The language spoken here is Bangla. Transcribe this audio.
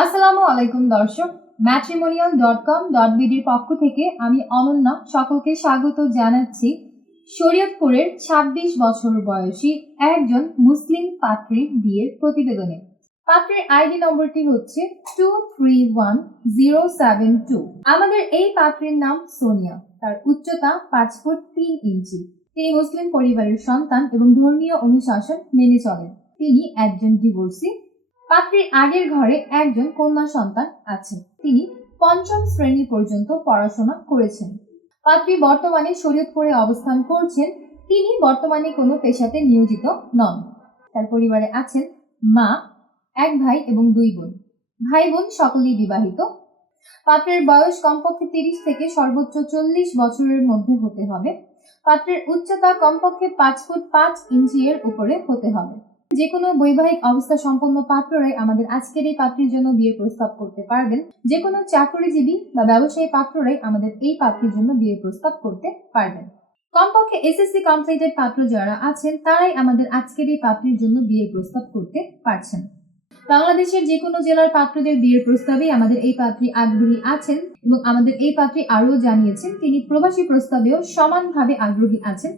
আসসালামু আলাইকুম দর্শক, matrimonial.com.bd এর পক্ষ থেকে আমি অনন্যা সকলকে স্বাগত জানাচ্ছি শরীয়তপুরের ২৬ বছর বয়সী একজন মুসলিম পাত্রীর বিয়ের প্রতিবেদনে। পাত্রীর আইডি নম্বরটি হচ্ছে 231072। আমাদের এই পাত্রীর নাম সোনিয়া। তার উচ্চতা 5 ফুট 3 ইঞ্চি। তিনি মুসলিম পরিবারের সন্তান এবং ধর্মীয় অনুশাসন মেনে চলেন। তিনি একজন ডিভোর্সি। পাত্রীর আগের ঘরে একজন কন্যা সন্তান আছে। তিনি ৫ম শ্রেণী পর্যন্ত পড়াশোনা করেছেন। পাত্রী বর্তমানে শরীয়তপুরে অবস্থান করছেন। তিনি বর্তমানে কোনো পেশাতে নিয়োজিত নন। তার পরিবারে আছেন মা, এক ভাই এবং 2 বোন। ভাই বোন সকলেই বিবাহিত। পাত্রের বয়স কমপক্ষে 30 থেকে সর্বোচ্চ 40 বছরের মধ্যে হতে হবে। পাত্রের উচ্চতা কমপক্ষে 5 ফুট 5 ইঞ্চি এর উপরে হতে হবে। যে কোনো বৈবাহিক অবস্থা সম্পন্ন পাত্ররাই আমাদের আজকের এই পাত্রীর জন্য বিয়ের প্রস্তাব করতে পারবেন। যে কোনো চাকরিজীবী বা ব্যবসায়ী পাত্ররাই আমাদের এই পাত্রীর জন্য বিয়ের প্রস্তাব করতে পারবেন। কমপক্ষে এসএসসি কমপ্লিটেড পাত্র যারা আছেন তারাই আমাদের আজকের এই পাত্রীর জন্য বিয়ের প্রস্তাব করতে পারছেন। বাংলাদেশের যে কোনো জেলার পাত্রদের বিয়ের প্রস্তাবে আমাদের এই পাত্রী আগ্রহী আছেন এবং আমাদের এই পাত্রী আরও জানিয়েছেন তিনি প্রবাসী প্রস্তাবেও সমানভাবে আগ্রহী আছেন।